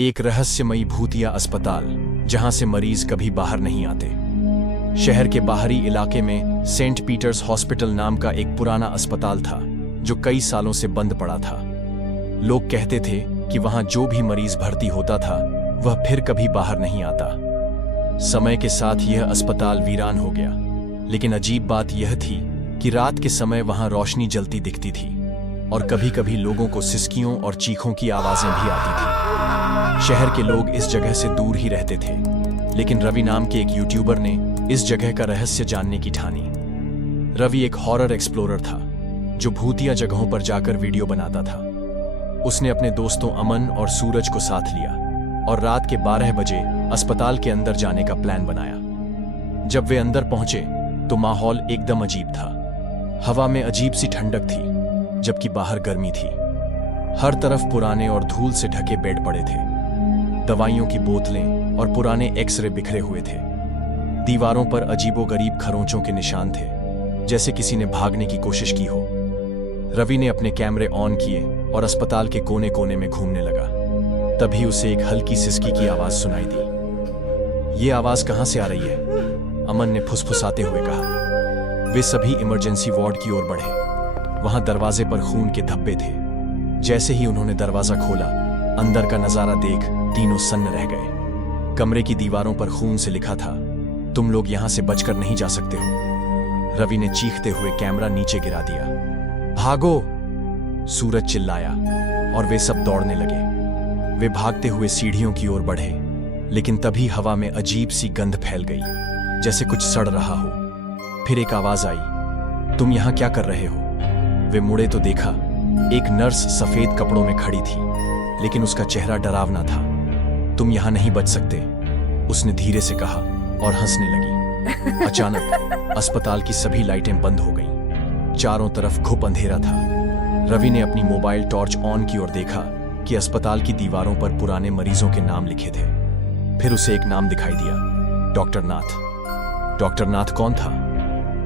एक रहस्यमयी भूतिया अस्पताल जहां से मरीज कभी बाहर नहीं आते। शहर के बाहरी इलाके में सेंट पीटर्स हॉस्पिटल नाम का एक पुराना अस्पताल था जो कई सालों से बंद पड़ा था। लोग कहते थे कि वहां जो भी मरीज भर्ती होता था वह फिर कभी बाहर नहीं आता। समय के साथ यह अस्पताल वीरान हो गया, लेकिन अजीब बात यह थी कि रात के समय वहां रोशनी जलती दिखती थी और कभी-कभी लोगों को सिसकियों और चीखों की आवाजें भी आती थी। शहर के लोग इस जगह से दूर ही रहते थे, लेकिन रवि नाम के एक यूट्यूबर ने इस जगह का रहस्य जानने की ठानी। रवि एक हॉरर एक्सप्लोरर था जो भूतिया जगहों पर जाकर वीडियो बनाता था। उसने अपने दोस्तों अमन और सूरज को साथ लिया और रात के 12 बजे अस्पताल के अंदर जाने का प्लान बनाया। जब वे अंदर पहुंचे तो माहौल एकदम अजीब था। हवा में अजीब सी ठंडक थी, जबकि बाहर गर्मी थी। हर तरफ पुराने और धूल से ढके बेड पड़े थे। दवाइयों की बोतलें और पुराने एक्सरे बिखरे हुए थे। दीवारों पर अजीबोगरीब खरोंचों के निशान थे, जैसे किसी ने भागने की कोशिश की हो। रवि ने अपने कैमरे ऑन किए और अस्पताल के कोने कोने में घूमने लगा। तभी उसे एक हल्की सिसकी की आवाज सुनाई दी। ये आवाज कहां से आ रही है? अमन ने फुसफुसाते हुए कहा। वे सभी इमरजेंसी वार्ड की ओर बढ़े। वहां दरवाजे पर खून के धब्बे थे। जैसे ही उन्होंने दरवाजा खोला, अंदर का नजारा देख तीनों सन्न रह गए। कमरे की दीवारों पर खून से लिखा था, तुम लोग यहां से बचकर नहीं जा सकते हो। रवि ने चीखते हुए कैमरा नीचे गिरा दिया। भागो! सूरज चिल्लाया और वे सब दौड़ने लगे। वे भागते हुए सीढ़ियों की ओर बढ़े, लेकिन तभी हवा में अजीब सी गंध फैल गई, जैसे कुछ सड़ रहा हो। फिर एक आवाज आई, तुम यहां क्या कर रहे हो? वे मुड़े तो देखा, एक नर्स सफेद कपड़ों में खड़ी थी, लेकिन उसका चेहरा डरावना था। तुम यहां नहीं बच सकते, उसने धीरे से कहा और हंसने लगी। अचानक अस्पताल की सभी लाइटें बंद हो गईं। चारों तरफ घुप अंधेरा था। रवि ने अपनी मोबाइल टॉर्च ऑन की और देखा कि अस्पताल की दीवारों पर पुराने मरीजों के नाम लिखे थे। फिर उसे एक नाम दिखाई दिया, डॉक्टर नाथ। डॉक्टर नाथ कौन था?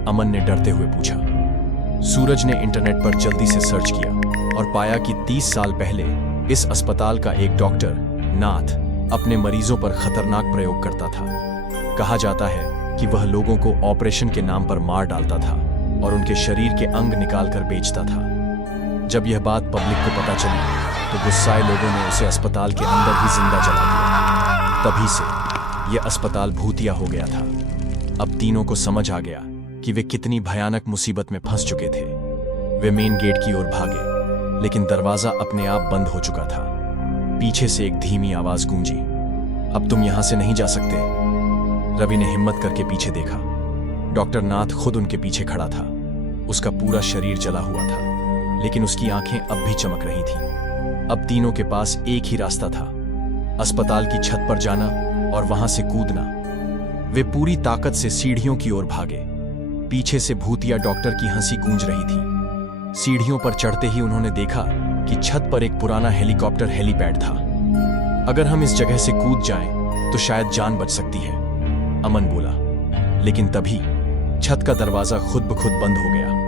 अमन ने डरते हुए पूछा। सूरज ने इंटरनेट पर जल्दी से सर्च किया और पाया कि 30 साल पहले इस अस्पताल का एक डॉक्टर नाथ अपने मरीजों पर खतरनाक प्रयोग करता था। कहा जाता है कि वह लोगों को ऑपरेशन के नाम पर मार डालता था और उनके शरीर के अंग निकालकर बेचता था। जब यह बात पब्लिक को पता चली तो गुस्साए लोगों ने उसे अस्पताल के अंदर ही जिंदा जला दिया। तभी से यह अस्पताल भूतिया हो गया था। अब तीनों को समझ आ गया कि वे कितनी भयानक मुसीबत में फंस चुके थे। वे मेन गेट की ओर भागे, लेकिन दरवाजा अपने आप बंद हो चुका था। पीछे से एक धीमी आवाज गूंजी, अब तुम यहां से नहीं जा सकते। रवि ने हिम्मत करके पीछे देखा। डॉक्टर नाथ खुद उनके पीछे खड़ा था। उसका पूरा शरीर जला हुआ था, लेकिन उसकी आंखें अब भी चमक रही थीं। अब तीनों के पास एक ही रास्ता था, अस्पताल की छत पर जाना और वहां से कूदना। वे पूरी ताकत से सीढ़ियों की ओर भागे। पीछे से भूतिया डॉक्टर की हंसी गूंज रही थी। सीढ़ियों पर चढ़ते ही उन्होंने देखा कि छत पर एक पुराना हेलीकॉप्टर हेलीपैड था। अगर हम इस जगह से कूद जाएं, तो शायद जान बच सकती है, अमन बोला। लेकिन तभी छत का दरवाजा खुद ब खुद बंद हो गया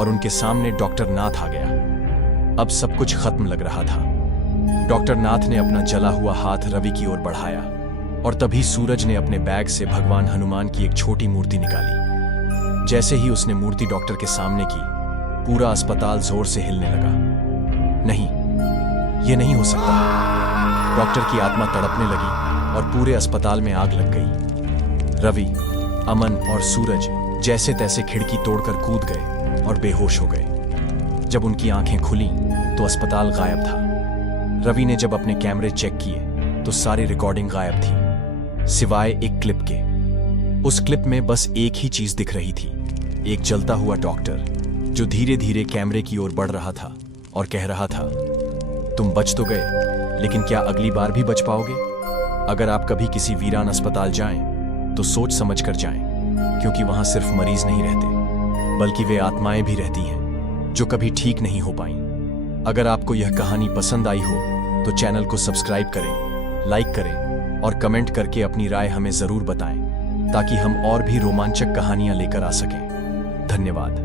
और उनके सामने डॉक्टर नाथ आ गया। अब सब कुछ खत्म लग रहा था। डॉक्टर नाथ ने अपना जला हुआ हाथ रवि की ओर बढ़ाया और तभी सूरज ने अपने बैग से भगवान हनुमान की एक छोटी मूर्ति निकाली। जैसे ही उसने मूर्ति डॉक्टर के सामने की, पूरा अस्पताल जोर से हिलने लगा। नहीं, यह नहीं हो सकता। डॉक्टर की आत्मा तड़पने लगी और पूरे अस्पताल में आग लग गई। रवि, अमन और सूरज जैसे तैसे खिड़की तोड़कर कूद गए और बेहोश हो गए। जब उनकी आंखें खुली तो अस्पताल गायब था। रवि ने जब अपने कैमरे चेक किए तो सारी रिकॉर्डिंग गायब थी, सिवाय एक क्लिप के। उस क्लिप में बस एक ही चीज दिख रही थी, एक जलता हुआ डॉक्टर जो धीरे धीरे कैमरे की ओर बढ़ रहा था और कह रहा था, तुम बच तो गए, लेकिन क्या अगली बार भी बच पाओगे? अगर आप कभी किसी वीरान अस्पताल जाएं, तो सोच समझ कर जाएं, क्योंकि वहां सिर्फ मरीज नहीं रहते, बल्कि वे आत्माएं भी रहती हैं जो कभी ठीक नहीं हो पाई। अगर आपको यह कहानी पसंद आई हो तो चैनल को सब्सक्राइब करें, लाइक करें और कमेंट करके अपनी राय हमें जरूर बताएं, ताकि हम और भी रोमांचक कहानियां लेकर आ सकें। धन्यवाद।